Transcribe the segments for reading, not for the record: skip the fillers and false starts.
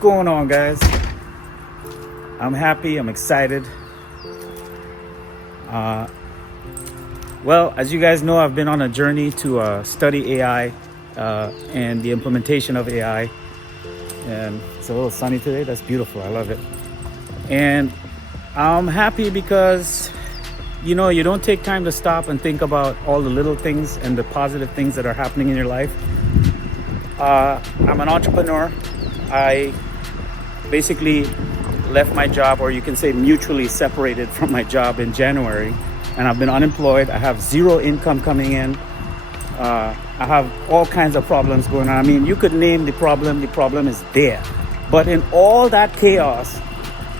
going on, guys? I'm happy, I'm excited. Well, as you guys know, I've been on a journey to study AI and the implementation of AI. And it's a little sunny today. That's beautiful. I love it. And I'm happy because, you know, you don't take time to stop and think about all the little things and the positive things that are happening in your life. I'm an entrepreneur. I basically left my job, or you can say mutually separated from my job in January, and I've been unemployed. I have zero income coming in. I have all kinds of problems going on. I mean, you could name the problem is there. But in all that chaos,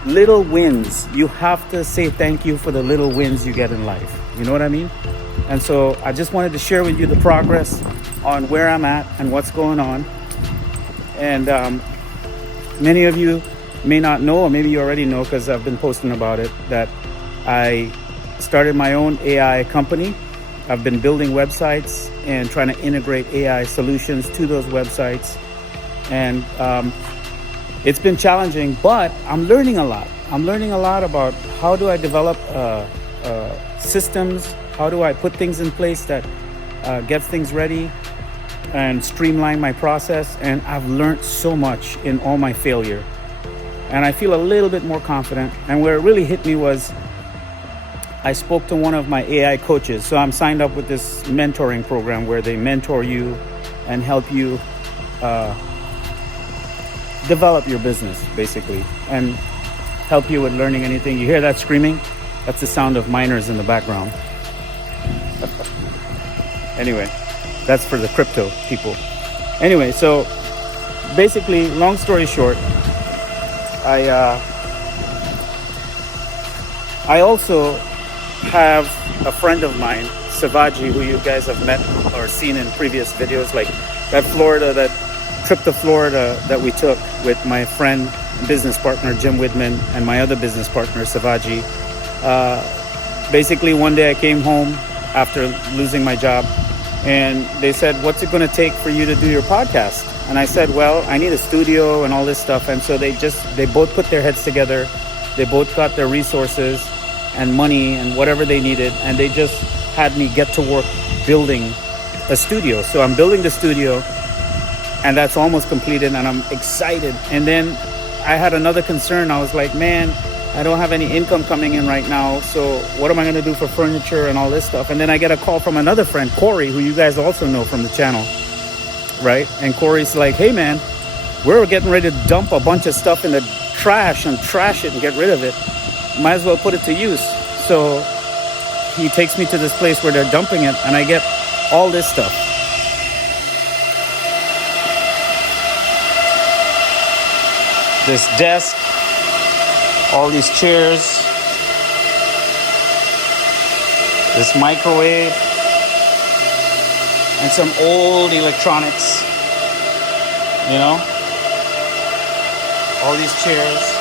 little wins, you have to say thank you for the little wins you get in life. You know what I mean? And so I just wanted to share with you the progress on where I'm at and what's going on. And many of you may not know, or maybe you already know because I've been posting about it, that I started my own AI company. I've been building websites and trying to integrate AI solutions to those websites. And it's been challenging, but I'm learning a lot. I'm learning a lot about how do I develop systems, how do I put things in place that gets things ready and streamline my process. And I've learned so much in all my failure. And I feel a little bit more confident. And where it really hit me was I spoke to one of my AI coaches. So I'm signed up with this mentoring program where they mentor you and help you develop your business, basically, and help you with learning anything. You hear that screaming? That's the sound of miners in the background. Anyway, that's for the crypto people. Anyway, so basically, long story short, I also have a friend of mine, Savaji, who you guys have met or seen in previous videos, like that trip to Florida that we took with my friend and business partner, Jim Widman, and my other business partner, Savaji. Basically, one day I came home after losing my job, and they said, what's it going to take for you to do your podcast? And I said, well, I need a studio and all this stuff. And so they both put their heads together. They both got their resources and money and whatever they needed. And they just had me get to work building a studio. So I'm building the studio, and that's almost completed, and I'm excited. And then I had another concern. I was like, man, I don't have any income coming in right now. So what am I going to do for furniture and all this stuff? And then I get a call from another friend, Corey, who you guys also know from the channel, right? And Corey's like, hey man, we're getting ready to dump a bunch of stuff in the trash and trash it and get rid of it. Might as well put it to use. So he takes me to this place where they're dumping it, and I get all this stuff. This desk, all these chairs, this microwave, and some old electronics, you know, all these chairs,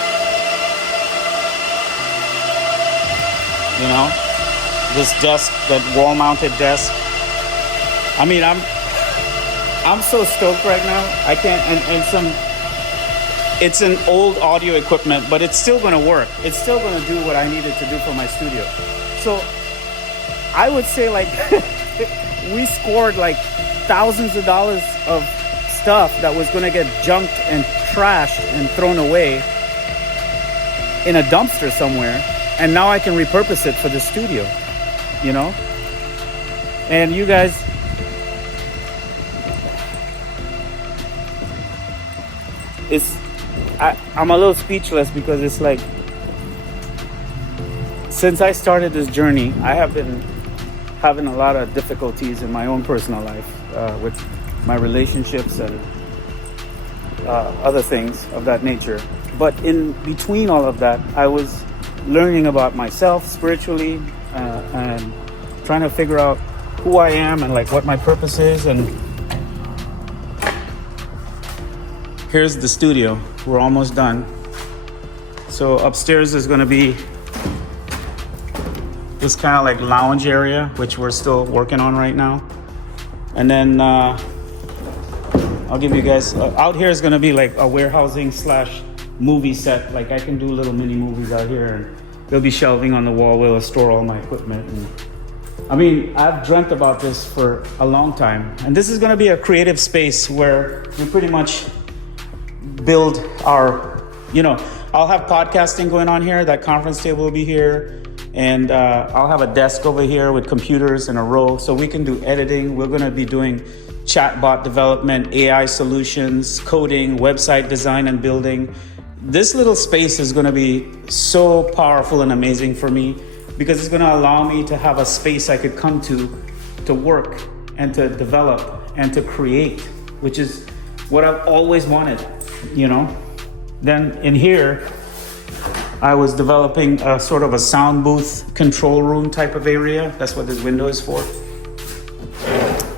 you know, this desk, that wall-mounted desk. I mean, I'm so stoked right now. I can't, it's an old audio equipment, but it's still going to work. It's still going to do what I needed to do for my studio. So I would say, like, we scored like thousands of dollars of stuff that was going to get junked and trashed and thrown away in a dumpster somewhere. And now I can repurpose it for the studio, you know? And you guys, I'm a little speechless because it's like, since I started this journey, I have been having a lot of difficulties in my own personal life with my relationships and other things of that nature. But in between all of that, I was learning about myself spiritually and trying to figure out who I am and like what my purpose is. And here's the studio. We're almost done. So upstairs is going to be this kind of like lounge area, which we're still working on right now. And then I'll give you guys, out here is gonna be like a warehousing slash movie set. Like I can do little mini movies out here, and there'll be shelving on the wall where I'll store all my equipment. And I mean, I've dreamt about this for a long time. And this is gonna be a creative space where we pretty much build our, I'll have podcasting going on here. That conference table will be here. And I'll have a desk over here with computers in a row so we can do editing. We're gonna be doing chatbot development, AI solutions, coding, website design and building. This little space is gonna be so powerful and amazing for me because it's gonna allow me to have a space I could come to work and to develop and to create, which is what I've always wanted, Then in here, I was developing a sort of a sound booth control room type of area. That's what this window is for.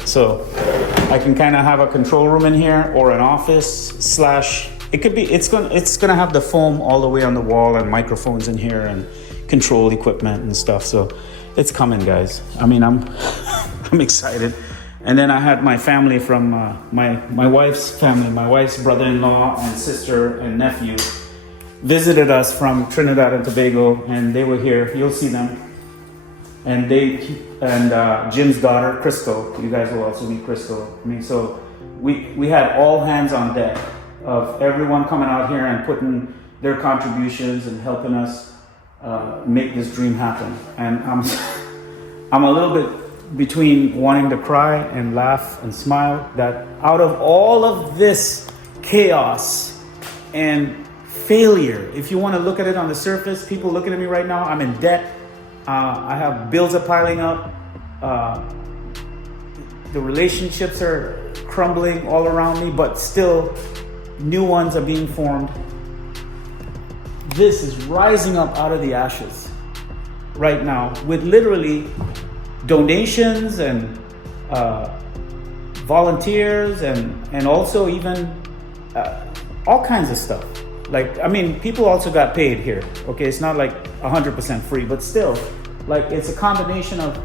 So I can kind of have a control room in here or an office slash, it's gonna have the foam all the way on the wall and microphones in here and control equipment and stuff. So it's coming, guys. I mean, I'm excited. And then I had my family from my wife's family, my wife's brother-in-law and sister and nephew visited us from Trinidad and Tobago, and they were here. You'll see them. And Jim's daughter, Crystal. You guys will also meet Crystal. I mean, so we had all hands on deck of everyone coming out here and putting their contributions and helping us make this dream happen. And I'm a little bit between wanting to cry and laugh and smile that out of all of this chaos and failure, if you want to look at it on the surface, people looking at me right now, I'm in debt. I have bills are piling up. The relationships are crumbling all around me, but still new ones are being formed. This is rising up out of the ashes right now with literally donations and volunteers and also even all kinds of stuff. Like, I mean, people also got paid here. Okay, it's not like 100% free, but still, like, it's a combination of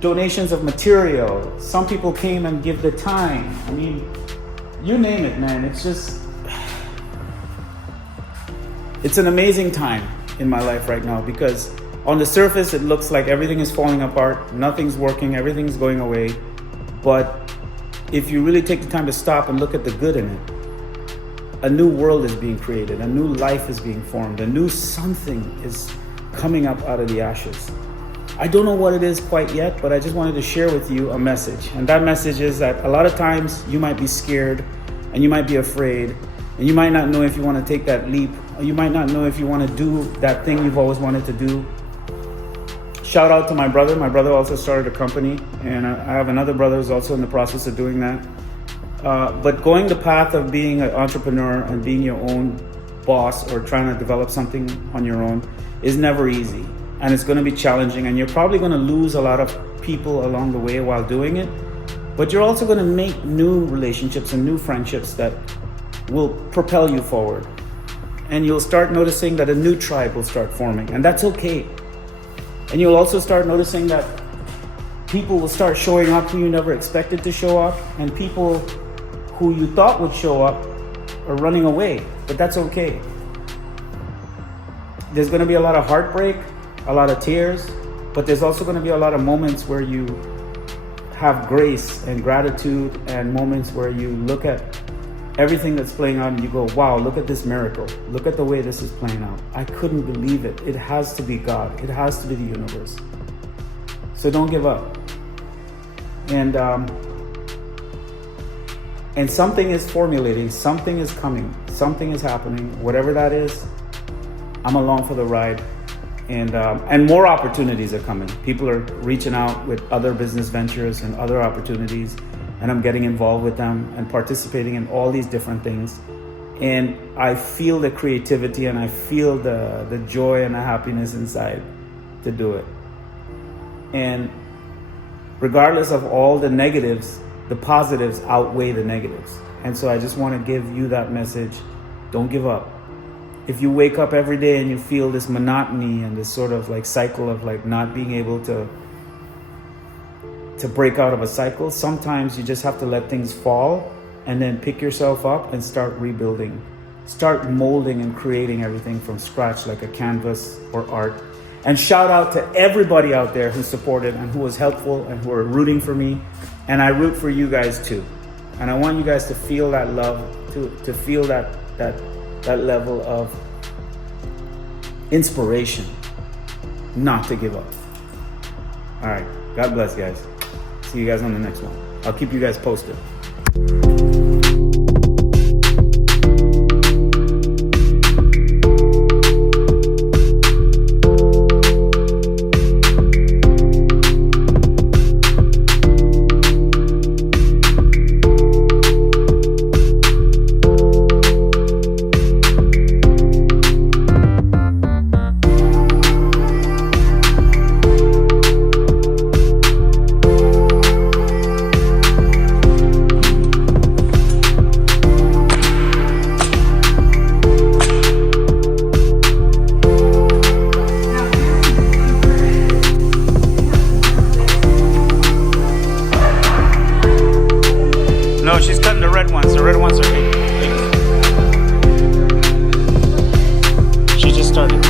donations of material. Some people came and give their time. I mean, you name it, man. It's just, it's an amazing time in my life right now because on the surface, it looks like everything is falling apart. Nothing's working. Everything's going away. But if you really take the time to stop and look at the good in it, a new world is being created, a new life is being formed, a new something is coming up out of the ashes. I don't know what it is quite yet, but I just wanted to share with you a message. And that message is that a lot of times you might be scared and you might be afraid and you might not know if you want to take that leap, or you might not know if you want to do that thing you've always wanted to do. Shout out to my brother. My brother also started a company, and I have another brother who's also in the process of doing that. But going the path of being an entrepreneur and being your own boss or trying to develop something on your own is never easy. And it's going to be challenging, and you're probably going to lose a lot of people along the way while doing it. But you're also going to make new relationships and new friendships that will propel you forward. And you'll start noticing that a new tribe will start forming, and that's okay. And you'll also start noticing that people will start showing up who you never expected to show up, and people who you thought would show up are running away, but that's okay. There's going to be a lot of heartbreak, a lot of tears, but there's also going to be a lot of moments where you have grace and gratitude, and moments where you look at everything that's playing out and you go, wow, look at this miracle. Look at the way this is playing out. I couldn't believe it. It has to be God. It has to be the universe. So don't give up. And something is formulating, something is coming, something is happening. Whatever that is, I'm along for the ride. And more opportunities are coming. People are reaching out with other business ventures and other opportunities, and I'm getting involved with them and participating in all these different things. And I feel the creativity and I feel the joy and the happiness inside to do it. And regardless of all the negatives, the positives outweigh the negatives. And so I just want to give you that message. Don't give up. If you wake up every day and you feel this monotony and this sort of like cycle of like not being able to break out of a cycle, sometimes you just have to let things fall and then pick yourself up and start rebuilding. Start molding and creating everything from scratch like a canvas or art. And shout out to everybody out there who supported and who was helpful and who are rooting for me. And I root for you guys too. And I want you guys to feel that love, to feel that level of inspiration, not to give up. All right, God bless, guys. See you guys on the next one. I'll keep you guys posted. No, she's cutting the red ones. The red ones are big. She just started.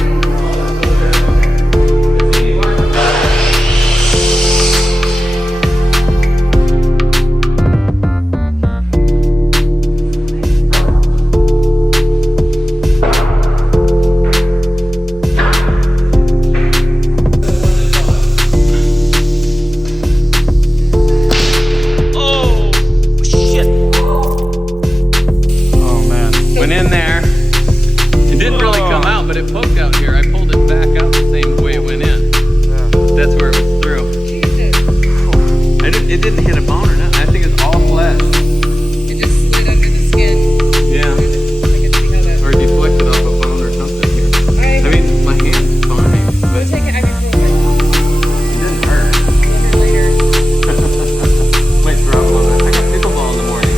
Went in there. It didn't really come out, but it poked out here. I pulled it back out the same way it went in. Yeah. That's where it was through. Jesus. It didn't hit a bone or nothing. I think it's all flesh. It just slid under the skin. Yeah. I can see how that. Or deflected off a bone or something here. I mean, my hand's fine. But take it ibuprofen. It didn't hurt. Later. Might drop a little bit. I got pickleball in the morning.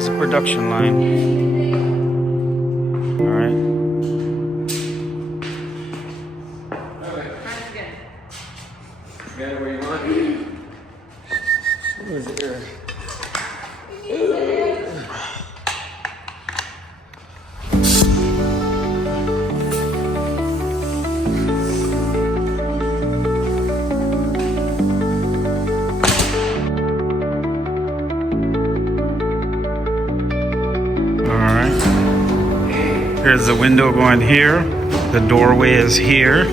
Here's the production line. All right. Got it where you want. Where's the air? Here's the window going here. The doorway is here.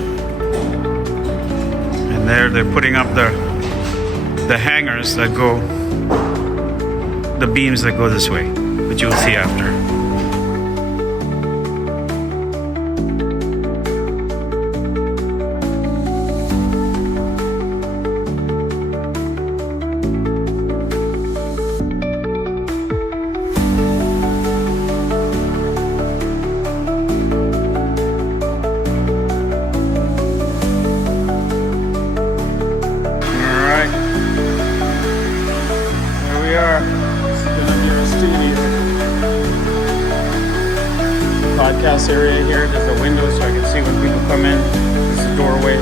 And there they're putting up the hangers that go, the beams that go this way, which you'll see after. Podcast area here. There's a window so I can see when people come in. There's a doorway.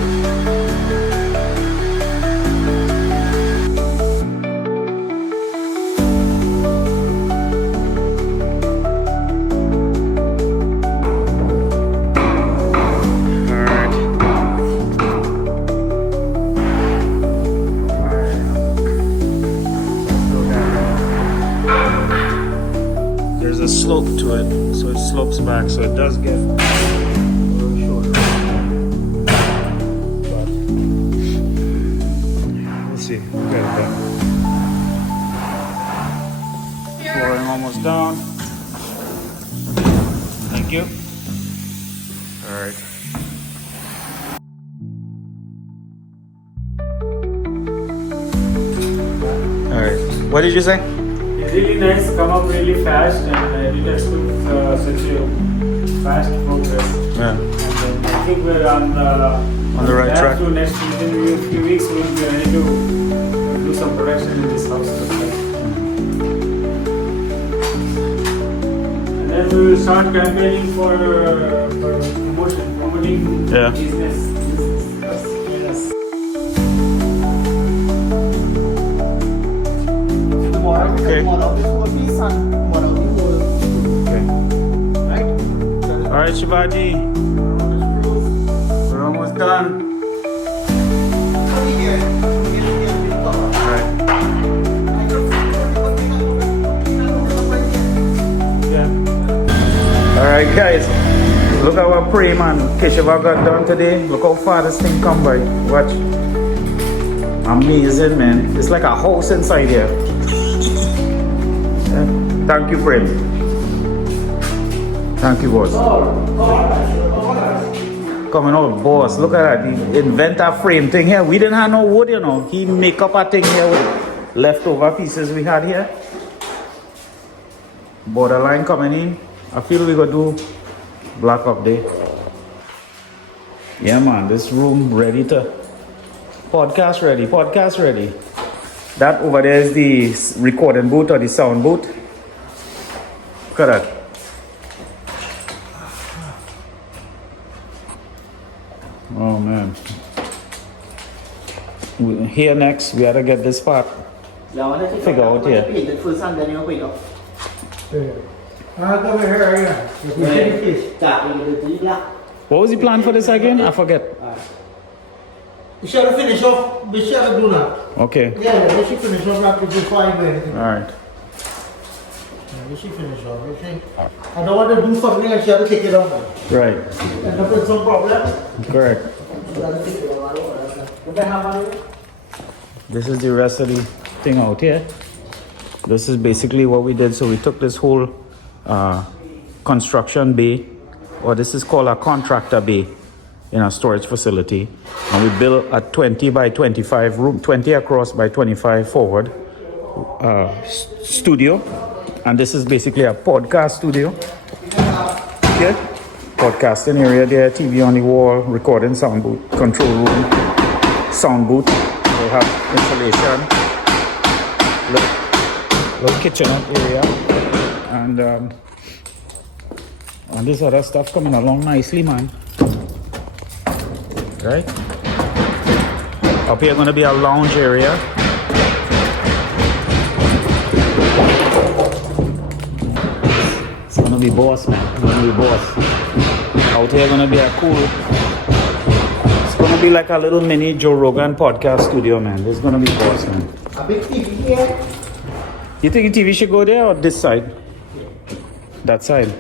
There's a slope to it, so it slopes back, so it does get a little shorter. But we'll see. We'll get it done. down. Thank you. All right. All right. What did you say? It's really nice, come up really fast, and I didn't expect such a fast progress. Yeah. And I think we're on the right track. To next within a few weeks, we'll be ready to do some production in this house. And then we will start campaigning for promoting Yeah. business. Yes. Okay. Okay. All right, Shivaji. We're almost done. All right. Yeah. All right, guys. Look at what Prem and Keshava got done today. Look how far this thing come by. Watch. Amazing, man. It's like a house inside here. Yeah. Thank you, Prem. Thank you, boss. Coming out, boss. Look at that. The inventor frame thing here. We didn't have no wood, you know. He make up a thing here with leftover pieces we had here. Borderline coming in. I feel we gonna do black up there. Yeah, man. This room ready to podcast ready. Podcast ready. That over there is the recording booth or the sound booth. Look at that. Oh man. Here next, we gotta get this part figure out here. What was the plan for this again? I forget. We should finish off. We should do that. Okay. Yeah, we should finish off that before I do anything. Alright. Yeah, we should finish off. Okay. I don't want to do something and she have to take it off. Right. And if it's some problem, Correct. she have to take it off. What I have on it? This is the rest of the thing out here. This is basically what we did. So we took this whole construction bay, or this is called a contractor bay in a storage facility, and we built a 20 by 25 room, 20 across by 25 forward studio. And this is basically a podcast studio. Okay. Podcasting area there, TV on the wall, recording sound booth, control room, sound booth. We'll have installation, little kitchen area, and this other stuff coming along nicely, man. Right? Up here gonna be a lounge area. It's gonna be boss, man. It's gonna be boss. Out here gonna be a cool. It's gonna be like a little mini Joe Rogan podcast studio, man. This is gonna be boss, man. A big TV here. You think the TV should go there or this side? That side.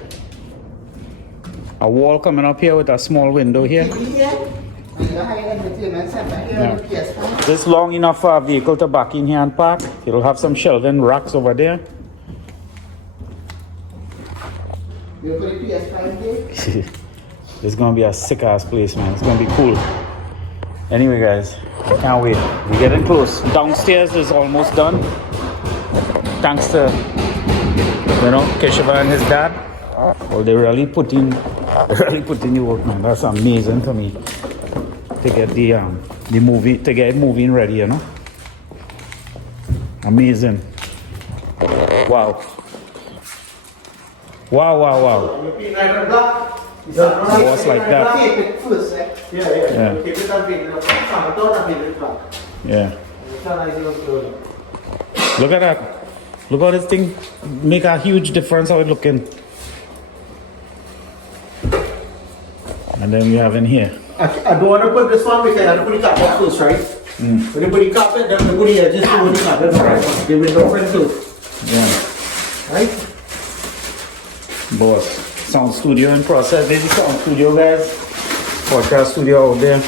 A wall coming up here with a small window here. TV here. And the high entertainment center here. Yeah. And the PS5. This long enough for a vehicle to back in here and park. It'll have some shelving racks over there. You put the PS5 there. It's gonna be a sick ass place, man. It's gonna be cool. Anyway, guys, I can't wait. We're getting close. Downstairs is almost done. Thanks to, Keshava and his dad. Well, they really put in the work, man. That's amazing to me. To get the movie, to get it moving ready, Amazing. Wow. Wow. You put it like that. Boss like that. Keep it first, eh? Yeah. Keep it up in the front. Don't have it back. Yeah. Look at that. Look how this thing make a huge difference how it looking. And then we have in here. I don't want to put this one because I don't put the carpet first, right? When you put the carpet, then you put the edges to the carpet first. The window front first. Yeah. Right? Boss. Sound studio in process. There's the sound studio, guys. Podcast studio out there.